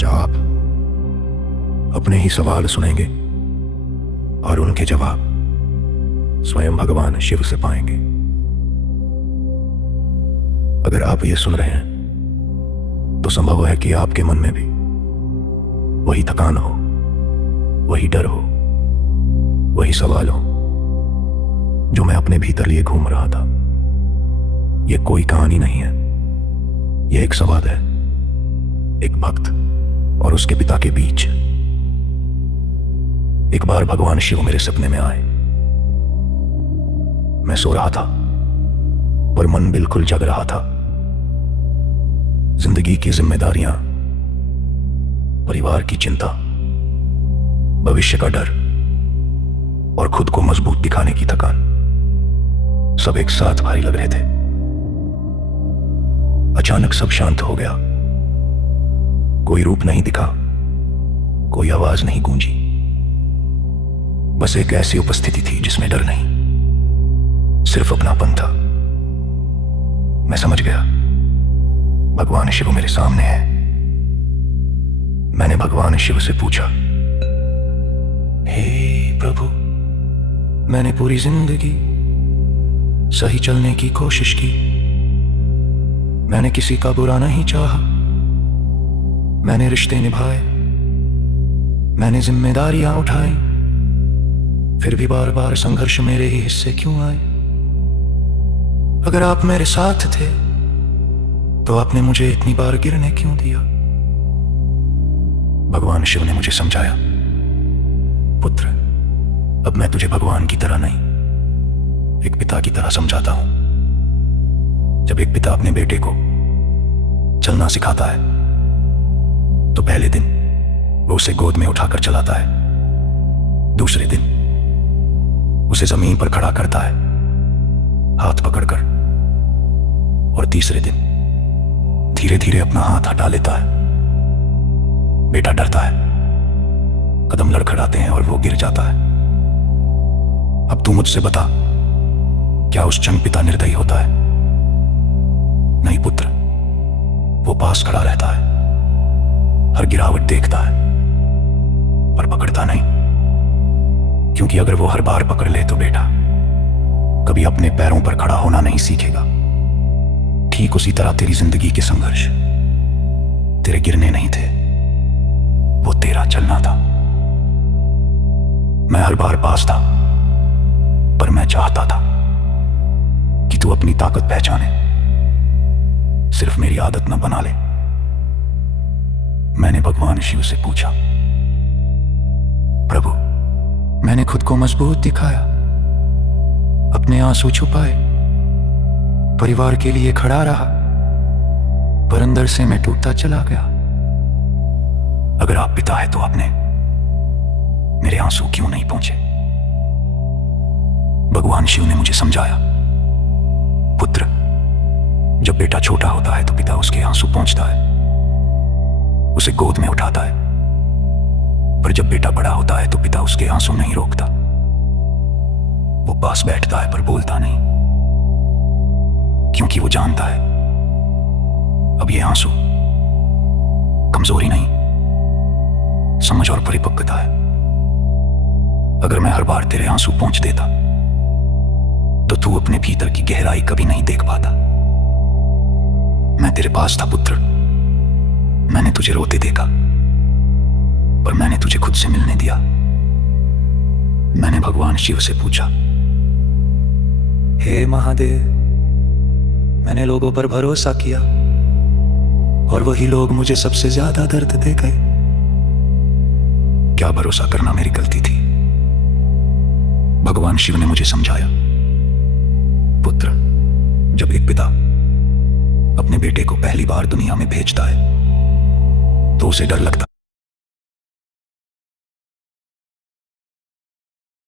आज आप अपने ही सवाल सुनेंगे और उनके जवाब स्वयं भगवान शिव से पाएंगे। अगर आप ये सुन रहे हैं तो संभव है कि आपके मन में भी वही थकान हो, वही डर हो, वही सवाल हो जो मैं अपने भीतर लिए घूम रहा था। ये कोई कहानी नहीं है, यह एक संवाद है, एक भक्त और उसके पिता के बीच। एक बार भगवान शिव मेरे सपने में आए। मैं सो रहा था पर मन बिल्कुल जग रहा था। जिंदगी की जिम्मेदारियां, परिवार की चिंता, भविष्य का डर और खुद को मजबूत दिखाने की थकान, सब एक साथ भारी लग रहे थे। अचानक सब शांत हो गया। कोई रूप नहीं दिखा, कोई आवाज नहीं गूंजी, बस एक ऐसी उपस्थिति थी जिसमें डर नहीं, सिर्फ अपनापन था। मैं समझ गया, भगवान शिव मेरे सामने है। मैंने भगवान शिव से पूछा, हे प्रभु, मैंने पूरी जिंदगी सही चलने की कोशिश की। मैंने किसी का बुरा नहीं चाहा, मैंने रिश्ते निभाए, मैंने जिम्मेदारियां उठाई, फिर भी बार बार संघर्ष मेरे ही हिस्से क्यों आए? अगर आप मेरे साथ थे तो आपने मुझे इतनी बार गिरने क्यों दिया? भगवान शिव ने मुझे समझाया, पुत्र, अब मैं तुझे भगवान की तरह नहीं, एक पिता की तरह समझाता हूं। जब एक पिता अपने बेटे को चलना सिखाता है तो पहले दिन वो उसे गोद में उठाकर चलाता है, दूसरे दिन उसे जमीन पर खड़ा करता है हाथ पकड़कर, और तीसरे दिन धीरे धीरे अपना हाथ हटा लेता है। बेटा डरता है, कदम लड़खड़ाते हैं और वो गिर जाता है। अब तू मुझसे बता, क्या उस क्षण पिता निर्दयी होता है? नहीं पुत्र, वो पास खड़ा रहता है, हर गिरावट देखता है पर पकड़ता नहीं, क्योंकि अगर वो हर बार पकड़ ले तो बेटा कभी अपने पैरों पर खड़ा होना नहीं सीखेगा। ठीक उसी तरह तेरी जिंदगी के संघर्ष तेरे गिरने नहीं थे, वो तेरा चलना था। मैं हर बार पास था, पर मैं चाहता था कि तू अपनी ताकत पहचाने, सिर्फ मेरी आदत न बना ले। मैंने भगवान शिव से पूछा, प्रभु, मैंने खुद को मजबूत दिखाया, अपने आंसू छुपाए, परिवार के लिए खड़ा रहा, पर अंदर से मैं टूटता चला गया। अगर आप पिता है तो आपने मेरे आंसू क्यों नहीं पहुंचे? भगवान शिव ने मुझे समझाया, पुत्र, जब बेटा छोटा होता है तो पिता उसके आंसू पहुंचता है, उसे गोद में उठाता है, पर जब बेटा बड़ा होता है तो पिता उसके आंसू नहीं रोकता। वो पास बैठता है पर बोलता नहीं, क्योंकि वो जानता है अब ये आंसू कमजोरी नहीं, समझ और परिपक्वता है। अगर मैं हर बार तेरे आंसू पोंछ देता तो तू अपने भीतर की गहराई कभी नहीं देख पाता। मैं तेरे पास था पुत्र, मैंने तुझे रोते देखा, पर मैंने तुझे खुद से मिलने दिया। मैंने भगवान शिव से पूछा, हे महादेव, मैंने लोगों पर भरोसा किया और वही लोग मुझे सबसे ज्यादा दर्द दे गए। क्या भरोसा करना मेरी गलती थी? भगवान शिव ने मुझे समझाया, पुत्र, जब एक पिता अपने बेटे को पहली बार दुनिया में भेजता है तो उसे डर लगता